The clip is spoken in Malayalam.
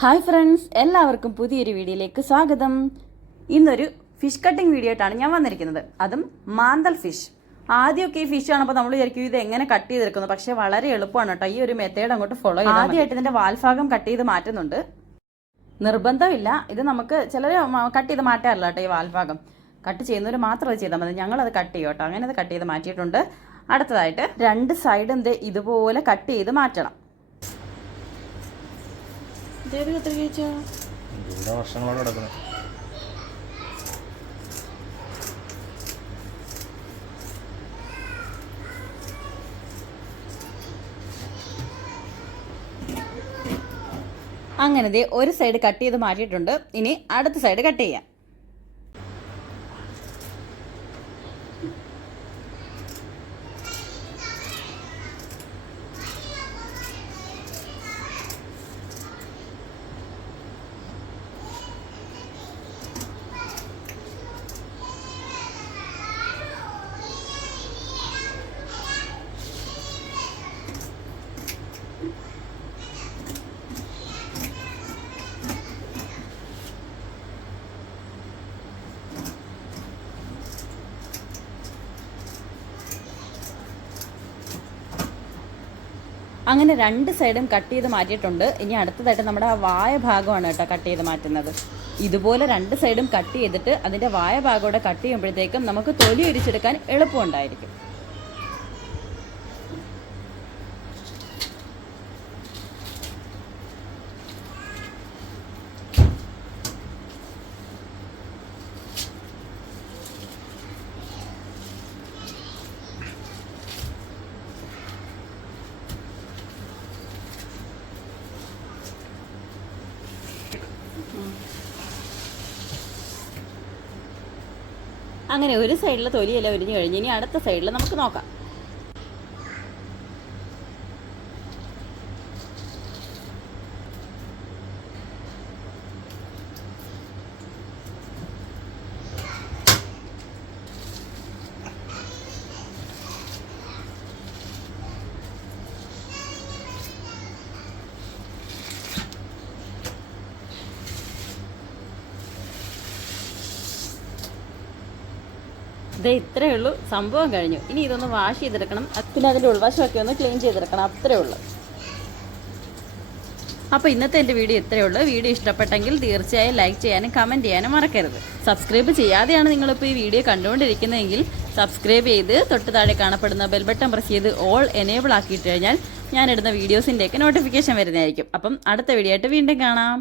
ഹായ് ഫ്രണ്ട്സ് എല്ലാവർക്കും പുതിയൊരു വീഡിയോയിലേക്ക് സ്വാഗതം. ഇന്നൊരു ഫിഷ് കട്ടിംഗ് വീഡിയോ ആയിട്ടാണ് ഞാൻ വന്നിരിക്കുന്നത്. അതും മാന്തൽ ഫിഷ്. ആദ്യമൊക്കെ ഈ ഫിഷ് കാണുമ്പോൾ നമ്മൾ വിചാരിക്കും ഇത് എങ്ങനെ കട്ട് ചെയ്തെടുക്കുന്നു? പക്ഷെ വളരെ എളുപ്പമാണ് കേട്ടോ. ഈ ഒരു മെത്തേഡ് അങ്ങോട്ട് ഫോളോ ചെയ്യാം ആദ്യമായിട്ട് ഇതിന്റെ വാൽഭാഗം കട്ട് ചെയ്ത് മാറ്റുന്നുണ്ട്. നിർബന്ധമില്ല. ഇത് നമുക്ക് ചിലർ കട്ട് ചെയ്ത് മാറ്റാറില്ല കേട്ടോ ഈ വാൽഭാഗം. കട്ട് ചെയ്യുന്നവർ മാത്രം അത് ചെയ്താൽ മതി. അത് കട്ട് ചെയ്യും കേട്ടോ. അങ്ങനെ അത് കട്ട് ചെയ്ത് മാറ്റിയിട്ടുണ്ട്. അടുത്തതായിട്ട് രണ്ട് സൈഡും ഇതുപോലെ കട്ട് ചെയ്ത് മാറ്റണം. ഇതേത് കത്രിക വെച്ചോ ഇവിടെ വർഷങ്ങളോടെ കിടക്കണം അങ്ങനെ ദേ ഒരു സൈഡ് കട്ട് ചെയ്ത് മാറ്റിയിട്ടുണ്ട്. ഇനി അടുത്ത സൈഡ് കട്ട് ചെയ്യാം. അങ്ങനെ രണ്ട് സൈഡും കട്ട് ചെയ്ത് മാറ്റിയിട്ടുണ്ട്. ഇനി അടുത്തതായിട്ട് നമ്മുടെ ആ വായ ഭാഗമാണ് കേട്ടോ കട്ട് ചെയ്ത് മാറ്റുന്നത്. ഇതുപോലെ രണ്ട് സൈഡും കട്ട് ചെയ്തിട്ട് അതിന്റെ വായ ഭാഗത്തോടെ കട്ട് ചെയ്യുമ്പോഴത്തേക്കും നമുക്ക് തൊലി ഒരിച്ചെടുക്കാൻ എളുപ്പമുണ്ടായിരിക്കും. അങ്ങനെ ഒരു സൈഡിലെ തൊലിയെല്ലാം ഒരിഞ്ഞു കഴിഞ്ഞ് ഇനി അടുത്ത സൈഡിൽ നമുക്ക് നോക്കാം. ഇത് ഇത്രയേ ഉള്ളൂ. സംഭവം കഴിഞ്ഞു. ഇനി ഇതൊന്ന് വാഷ് ചെയ്തെടുക്കണം. പിന്നെ അതിന്റെ ഉൾവശമൊക്കെ ഒന്ന് ക്ലീൻ ചെയ്തെടുക്കണം. അത്രയേ ഉള്ളൂ. അപ്പോൾ ഇന്നത്തെ എന്റെ വീഡിയോ ഇത്രയേ ഉള്ളൂ. വീഡിയോ ഇഷ്ടപ്പെട്ടെങ്കിൽ തീർച്ചയായും ലൈക്ക് ചെയ്യാനും കമന്റ് ചെയ്യാനും മറക്കരുത്. സബ്സ്ക്രൈബ് ചെയ്യാതെയാണ് നിങ്ങളിപ്പോൾ ഈ വീഡിയോ കണ്ടുകൊണ്ടിരിക്കുന്നതെങ്കിൽ സബ്സ്ക്രൈബ് ചെയ്ത് തൊട്ട് താഴെ കാണപ്പെടുന്ന ബെൽ ബട്ടൺ പ്രസ് ചെയ്ത് ഓൾ എനേബിൾ ആക്കിയിട്ട് കഴിഞ്ഞാൽ ഞാനിടുന്ന വീഡിയോസിന്റെയൊക്കെ നോട്ടിഫിക്കേഷൻ വരുന്നതായിരിക്കും. അപ്പം അടുത്ത വീഡിയോ ആയിട്ട് വീണ്ടും കാണാം.